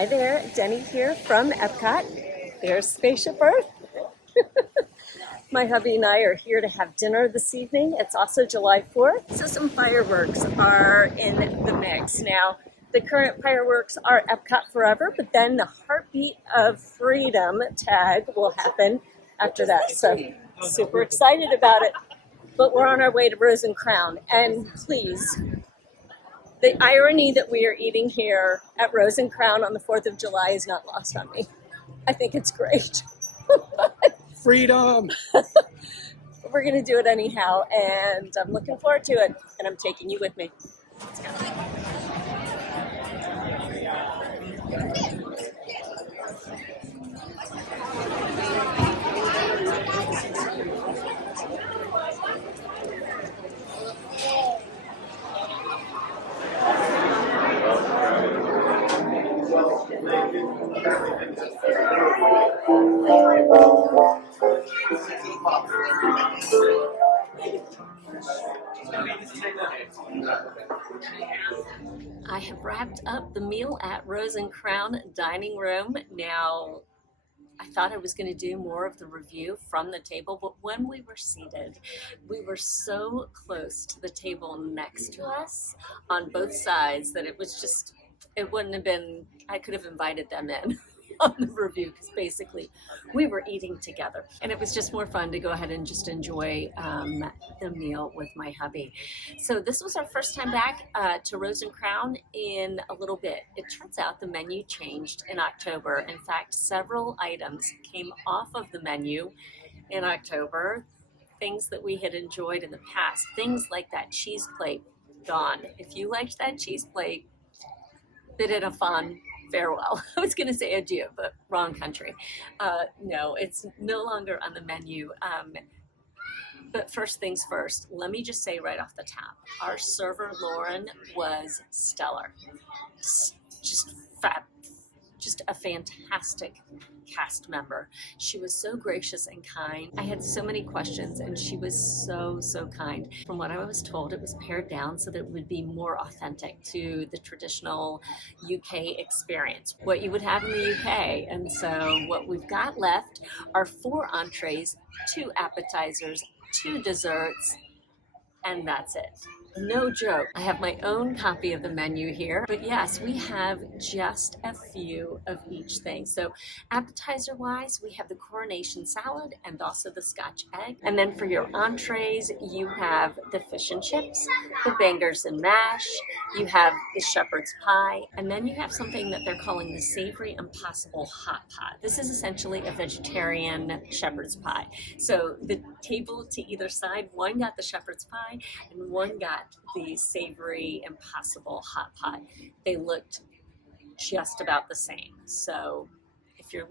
Hi there, Denny here from EPCOT. There's Spaceship Earth. My hubby and I are here to have dinner this evening. It's also July 4th, so some fireworks are in the mix. Now, the current fireworks are EPCOT Forever, but then the Heartbeat of Freedom tag will happen after that. So, super excited about it. But we're on our way to Rose and Crown, and please, the irony that we are eating here at Rose and Crown on the 4th of July is not lost on me. I think it's great. Freedom! We're going to do it anyhow, and I'm looking forward to it, and I'm taking you with me. Let's go. I have wrapped up the meal at Rose and Crown Dining Room. Now, I thought I was going to do more of the review from the table, but when we were seated, we were so close to the table next to us on both sides that it was just, it wouldn't have been, I could have invited them in on the review because basically we were eating together. And it was just more fun to go ahead and just enjoy the meal with my hubby. So this was our first time back to Rose and Crown in a little bit. It turns out the menu changed in October. In fact, several items came off of the menu in October. Things that we had enjoyed in the past. Things like that cheese plate, gone. If you liked that cheese plate, bid it a fond farewell. I was going to say adieu, but wrong country. No, it's no longer on the menu. But first things first, let me just say right off the top, our server, Lauren, was stellar. Just fab. Just a fantastic cast member. She was so gracious and kind. I had so many questions and she was so kind. From what I was told, it was pared down so that it would be more authentic to the traditional UK experience, what you would have in the UK. And so what we've got left are 4 entrees, 2 appetizers, 2 desserts, and that's it. No joke. I have my own copy of the menu here, but yes, we have just a few of each thing. So appetizer wise, we have the coronation salad and also the Scotch egg. And then for your entrees, you have the fish and chips, the bangers and mash, you have the shepherd's pie, and then you have something that they're calling the savory impossible hot pot. This is essentially a vegetarian shepherd's pie. So the table to either side, one got the shepherd's pie and one got the savory impossible hot pot. They looked just about the same. So if you're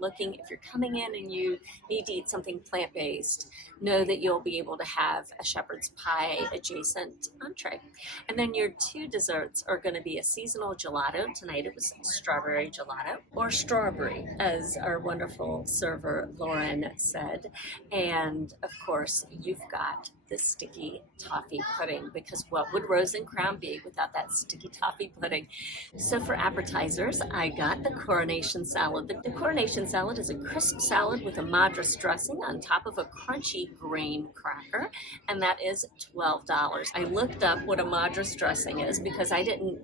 coming in and you need to eat something plant-based, know that you'll be able to have a shepherd's pie adjacent entree. And then your 2 desserts are going to be a seasonal gelato. Tonight it was strawberry gelato, or strawberry, as our wonderful server Lauren said. And of course, you've got the sticky toffee pudding, because what would Rose and Crown be without that sticky toffee pudding? So for appetizers, I got the coronation salad. The coronation salad is a crisp salad with a madras dressing on top of a crunchy grain cracker, and that is $12. I looked up what a madras dressing is because I didn't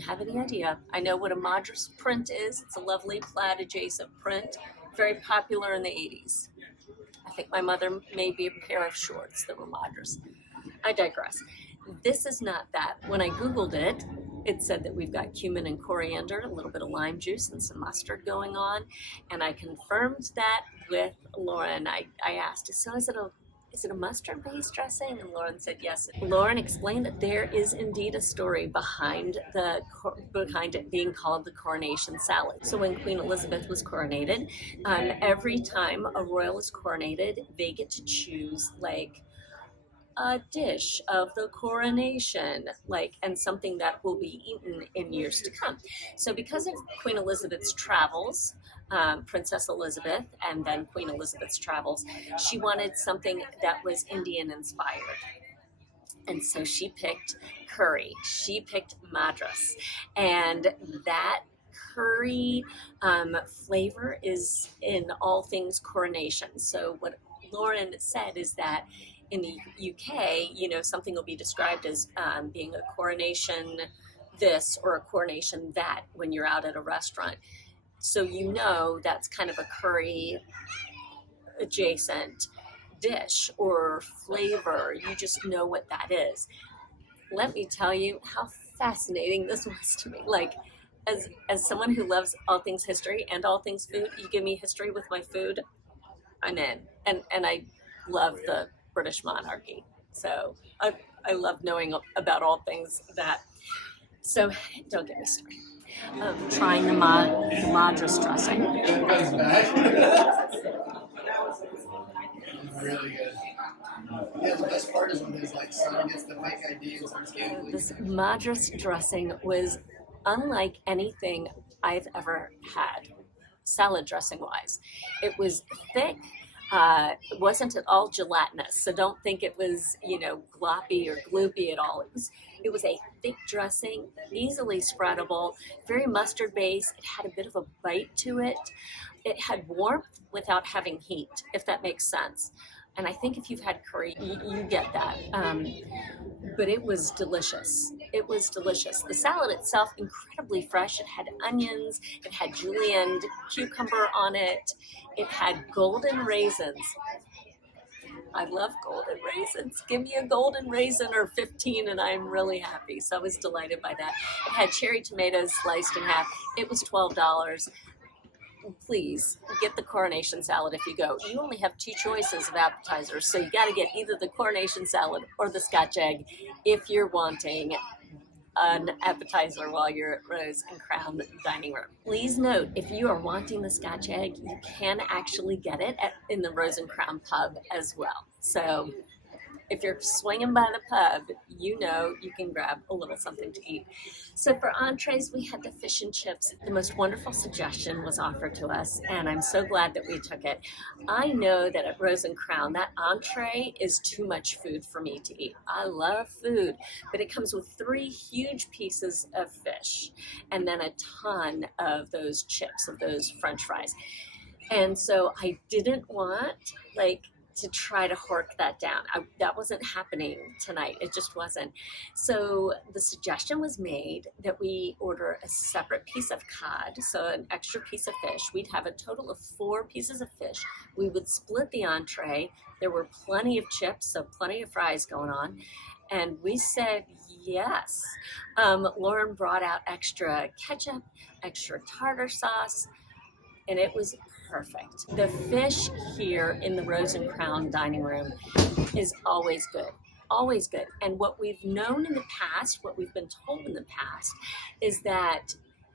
have any idea. I know what a madras print is. It's a lovely plaid adjacent print, very popular in the 80s. I think my mother made me a pair of shorts that were madras. I digress. This is not that. When I Googled it, it said that we've got cumin and coriander, a little bit of lime juice and some mustard going on. And I confirmed that with Lauren. I asked, so is it a mustard-based dressing? And Lauren said yes. Lauren explained that there is indeed a story behind it being called the coronation salad. So when Queen Elizabeth was coronated, every time a royal is coronated, they get to choose like a dish of the coronation, and something that will be eaten in years to come. So because of Queen Elizabeth's travels, Princess Elizabeth and then Queen Elizabeth's travels, she wanted something that was Indian inspired. And so she picked curry, she picked madras, and that curry flavor is in all things coronation. So what Lauren said is that in the UK, something will be described as being a coronation this or a coronation that when you're out at a restaurant. So that's kind of a curry adjacent dish or flavor. You just know what that is. Let me tell you how fascinating this was to me. Like, as someone who loves all things history and all things food, you give me history with my food, I'm in. And I love the British monarchy. So I love knowing about all things that. So don't get me started. Trying the Madras dressing. Really good. Yeah, the best part is when there's like someone gets the fake ID and starts gambling. This Madras dressing was unlike anything I've ever had, salad dressing wise. It was thick. It wasn't at all gelatinous, so don't think it was, gloppy or gloopy at all. It was a thick dressing, easily spreadable, very mustard based. It had a bit of a bite to it. It had warmth without having heat, if that makes sense. And I think if you've had curry, you get that. But it was delicious. It was delicious. The salad itself, incredibly fresh. It had onions. It had julienne cucumber on it. It had golden raisins. I love golden raisins. Give me a golden raisin or 15 and I'm really happy. So I was delighted by that. It had cherry tomatoes sliced in half. It was $12. Please get the coronation salad if you go. You only have 2 choices of appetizers, so you got to get either the coronation salad or the Scotch egg if you're wanting an appetizer while you're at Rose and Crown Dining Room. Please note, if you are wanting the Scotch egg, you can actually get it in the Rose and Crown pub as well. So if you're swinging by the pub, you can grab a little something to eat. So for entrees, we had the fish and chips. The most wonderful suggestion was offered to us, and I'm so glad that we took it. I know that at Rose and Crown, that entree is too much food for me to eat. I love food, but it comes with 3 huge pieces of fish and then a ton of those chips, of those French fries. And so I didn't want, to try to hork that down. That wasn't happening tonight. It just wasn't. So the suggestion was made that we order a separate piece of cod, so an extra piece of fish. We'd have a total of 4 pieces of fish. We would split the entree. There were plenty of chips, so plenty of fries going on. And we said yes. Lauren brought out extra ketchup, extra tartar sauce, and it was perfect. The fish here in the Rose and Crown Dining Room is always good, always good. And what we've known in the past, what we've been told in the past, is that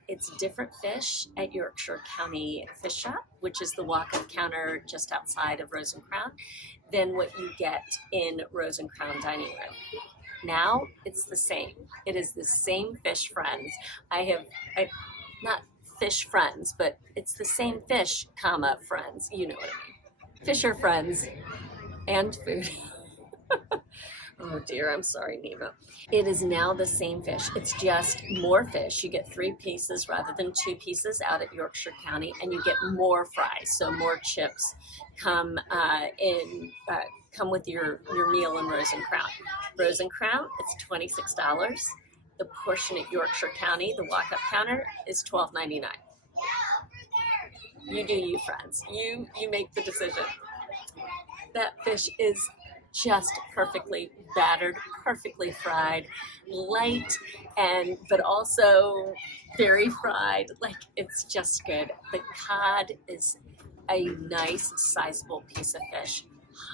it's different fish at Yorkshire County Fish Shop, which is the walk-up counter just outside of Rose and Crown, than what you get in Rose and Crown Dining Room. Now it's the same. It is the same fish, friends. Not fish friends, but it's the same fish, friends. You know what I mean. Fisher friends and food. Oh dear, I'm sorry, Nemo. It is now the same fish. It's just more fish. You get 3 pieces rather than 2 pieces out at Yorkshire County, and you get more fries, so more chips come with your meal in Rose and Crown. Rose and Crown, it's $26. The portion at Yorkshire County, the walk-up counter, is $12.99. You do you, friends. You make the decision. That fish is just perfectly battered, perfectly fried, light, but also very fried. It's just good. The cod is a nice, sizable piece of fish.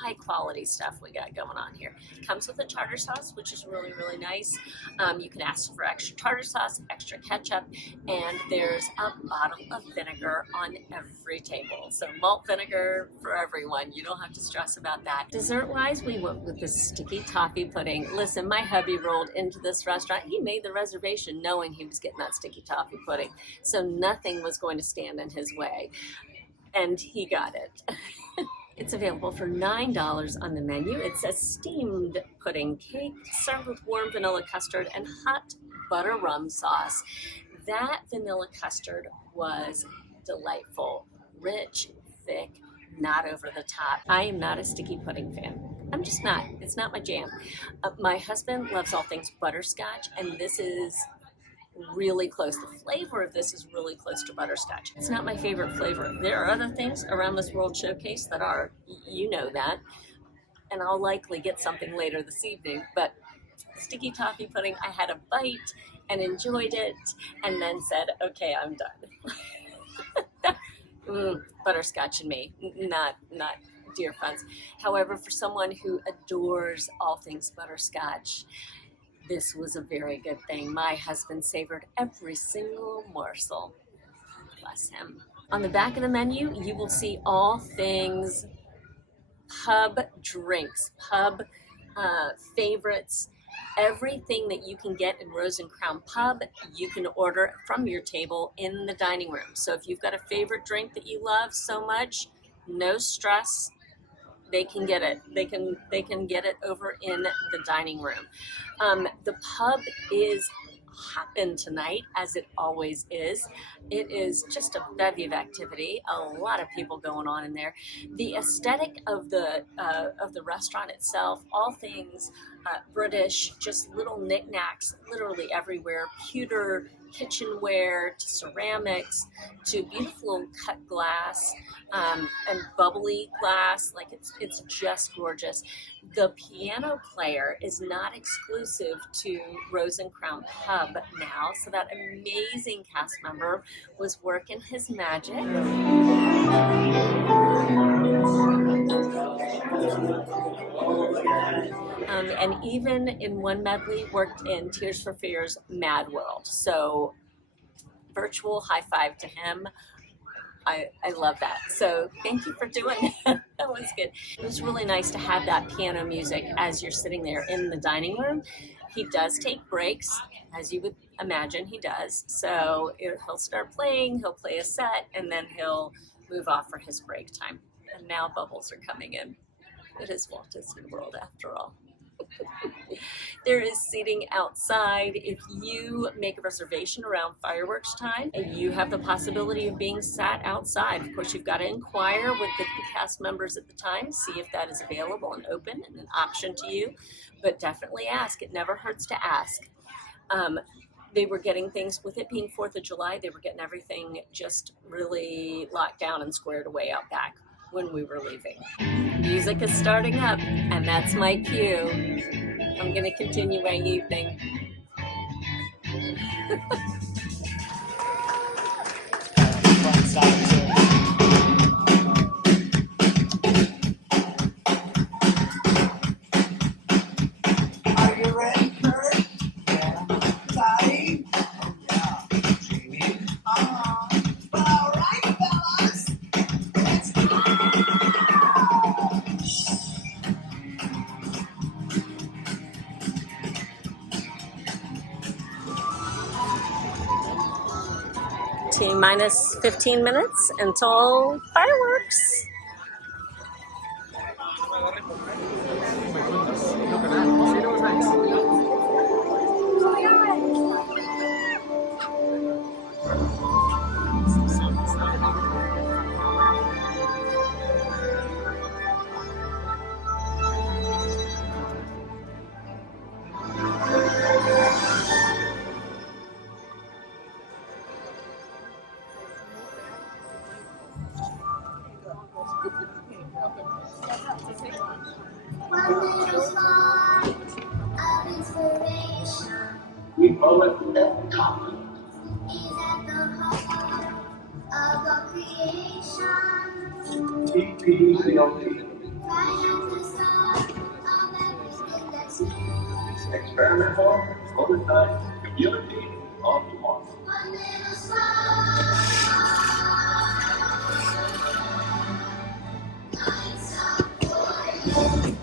High quality stuff we got going on here. Comes with a tartar sauce, which is really, really nice. You can ask for extra tartar sauce, extra ketchup, and there's a bottle of vinegar on every table. So malt vinegar for everyone. You don't have to stress about that. Dessert-wise, we went with the sticky toffee pudding. Listen, my hubby rolled into this restaurant. He made the reservation knowing he was getting that sticky toffee pudding. So nothing was going to stand in his way. And he got it. It's available for $9 on the menu. It's a steamed pudding cake served with warm vanilla custard and hot butter rum sauce. That vanilla custard was delightful, rich, thick, not over the top. I am not a sticky pudding fan. I'm just not. It's not my jam. My husband loves all things butterscotch, and this is really close. The flavor of this is really close to butterscotch. It's not my favorite flavor. There are other things around this World Showcase that are, you know that, and I'll likely get something later this evening, but sticky toffee pudding, I had a bite and enjoyed it, and then said, okay, I'm done. Butterscotch and me, not dear friends. However, for someone who adores all things butterscotch, this was a very good thing. My husband savored every single morsel. Bless him. On the back of the menu, you will see all things pub drinks, pub favorites. Everything that you can get in Rose and Crown Pub, you can order from your table in the dining room. So if you've got a favorite drink that you love so much, no stress. They can get it. They can get it over in the dining room. The pub is hopping tonight, as it always is. It is just a bevy of activity. A lot of people going on in there. The aesthetic of the restaurant itself, all things British, just little knickknacks, literally everywhere. Pewter kitchenware to ceramics to beautiful cut glass and bubbly glass. Like it's just gorgeous. The piano player is not exclusive to Rose and Crown Pub now, so that amazing cast member was working his magic. And even in one medley worked in Tears for Fears' Mad World. So virtual high five to him. I love that. So thank you for doing that. That was good. It was really nice to have that piano music as you're sitting there in the dining room. He does take breaks, as you would imagine he does. So he'll start playing, he'll play a set, and then he'll move off for his break time. And now bubbles are coming in. It is Walt Disney World after all. There is seating outside. If you make a reservation around fireworks time, you have the possibility of being sat outside. Of course, you've got to inquire with the cast members at the time, see if that is available and open and an option to you, but definitely ask. It never hurts to ask. They were getting things, with it being 4th of July, they were getting everything just really locked down and squared away out back when we were leaving. Music is starting up, and that's my cue. I'm going to continue my evening. Are you ready, Kurt? Yeah. Toddy? Yeah. Jamie? All right, fellas. Let's go! T-minus 15 minutes until fireworks. One little spark of inspiration We call it EPCOT. is at the heart of our creation. EPCOT. Right at the start of everything that's new. Experimental, prototype, community, on tomorrow. One little spark lights up for you.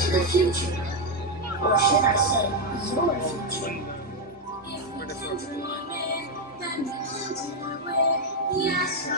to the future. Or should I say, your future? Yes,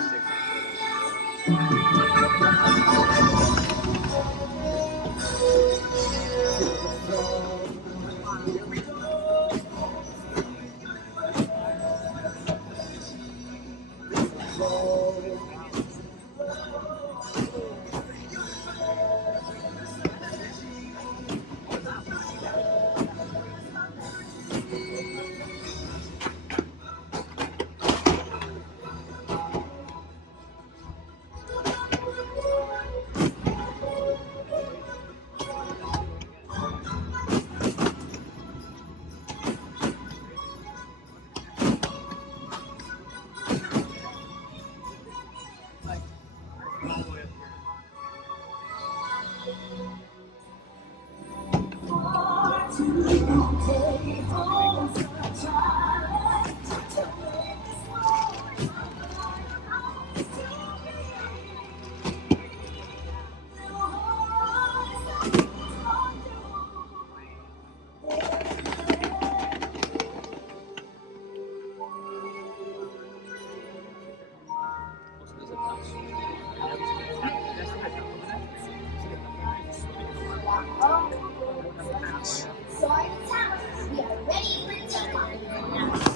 sorry, tower. We are ready for takeoff.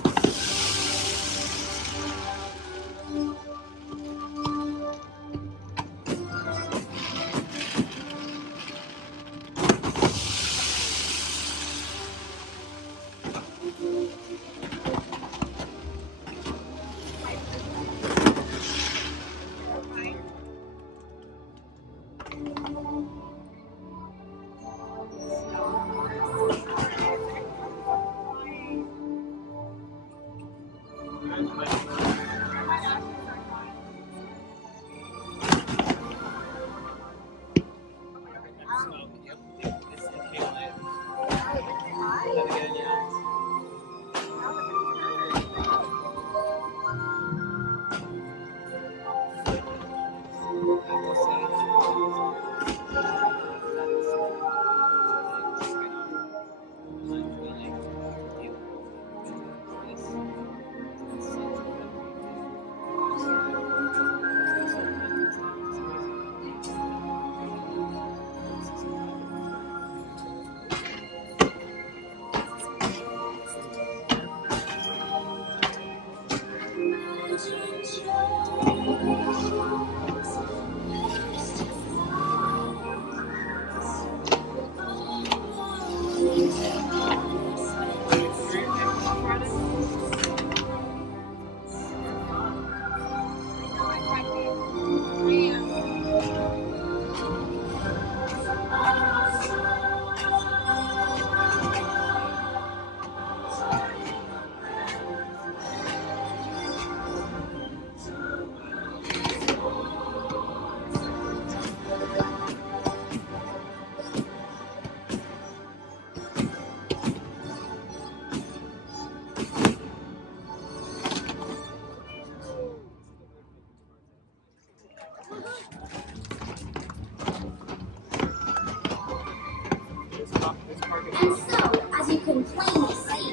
And so, as you can plainly see,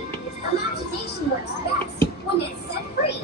imagination works best when it's set free.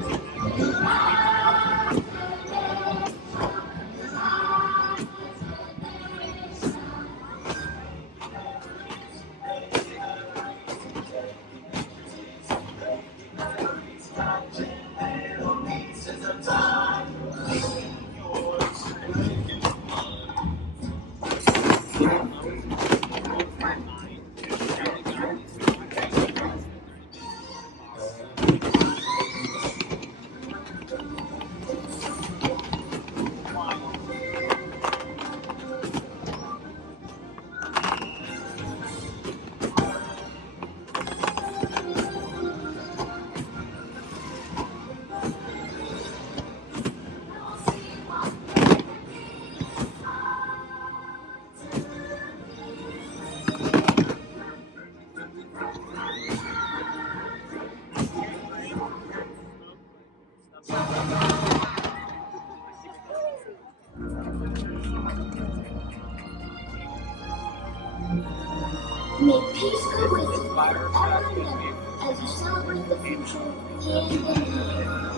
them as you celebrate the future hand in hand.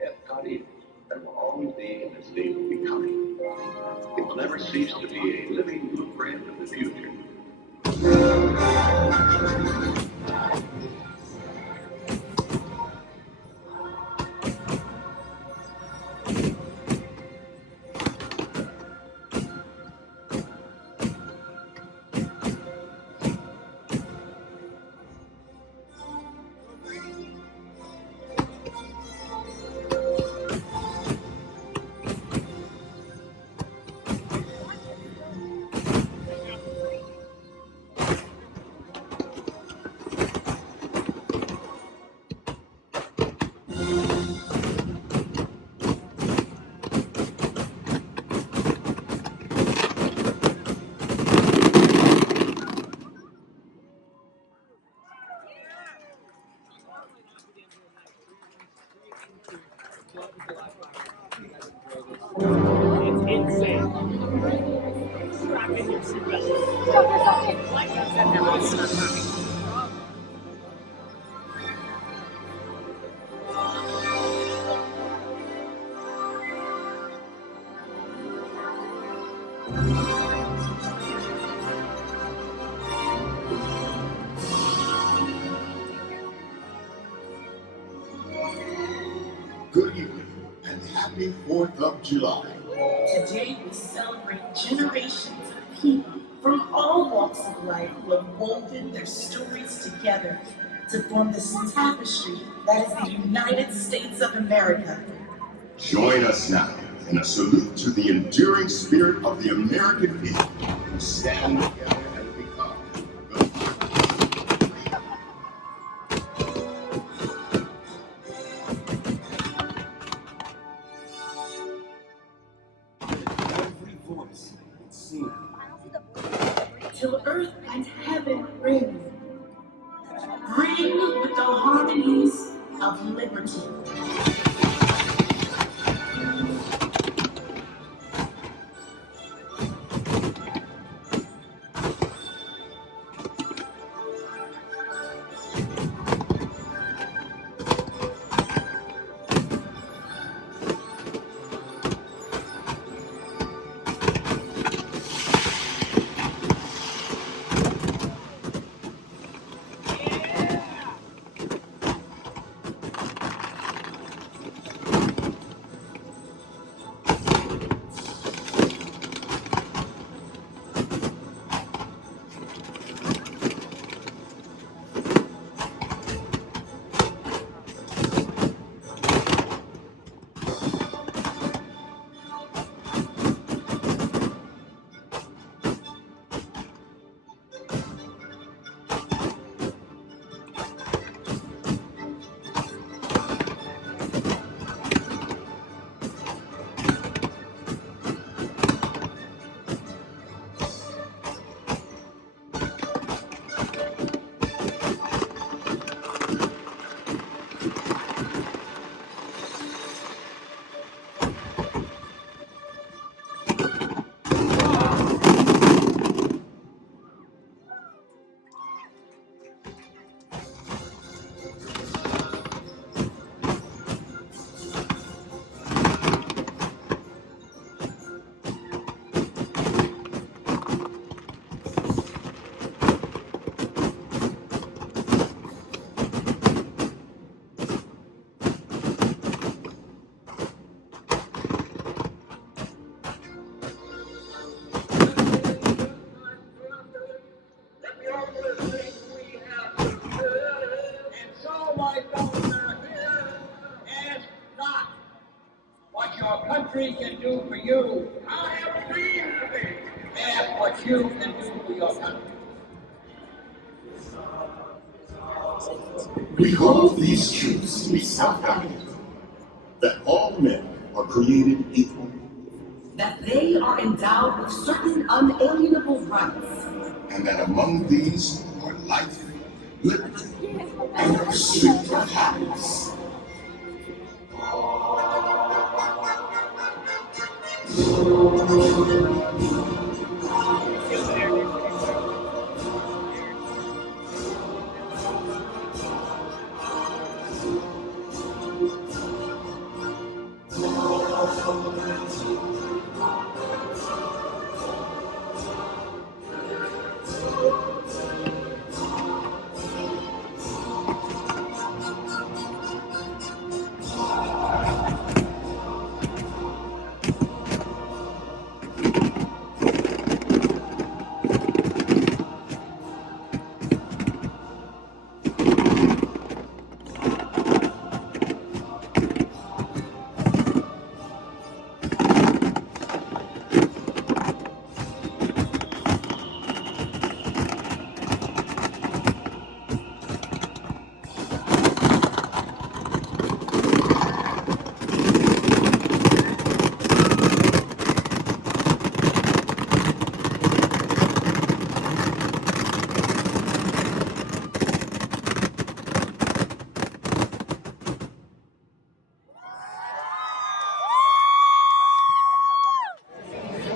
EPCOT is and will always be in a state of becoming. It will never cease to be a living blueprint of the future. It's insane. Strap in your seatbelt. Like I said, everyone's not moving. Good evening and happy 4th of July. Today we celebrate generations of people from all walks of life who have woven their stories together to form this tapestry that is the United States of America. Join us now and a salute to the enduring spirit of the American people who stand together and become Every voice would sing. Till earth and heaven ring. Ring with the harmonies of liberty. What your country can do for you. I have a dream of it. Ask what you can do for your country. We hold these truths to be self-evident, that all men are created equal, That they are endowed with certain unalienable rights. and that among these are life, liberty, and the pursuit of happiness.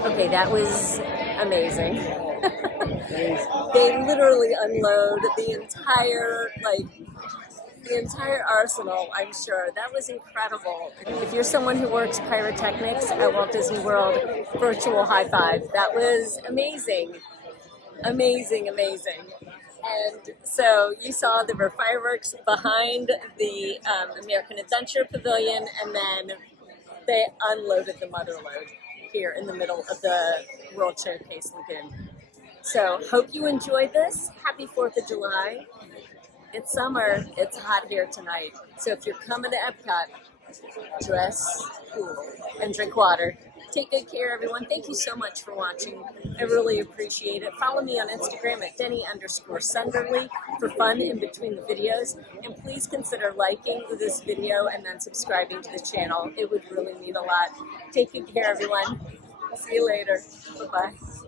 Okay, that was amazing. They literally unload the entire arsenal, I'm sure. That was incredible. If you're someone who works pyrotechnics at Walt Disney World, virtual high five. That was amazing. Amazing, amazing. And so you saw there were fireworks behind the American Adventure Pavilion, and then they unloaded the mother lode here in the middle of the World Showcase Lagoon. So hope you enjoyed this. Happy 4th of July. It's summer. It's hot here tonight. So if you're coming to EPCOT, dress cool, and drink water. Take good care, everyone. Thank you so much for watching. I really appreciate it. Follow me on Instagram at Denny_Sunderly for fun in between the videos. And please consider liking this video and then subscribing to the channel. It would really mean a lot. Take good care, everyone. See you later. Bye-bye.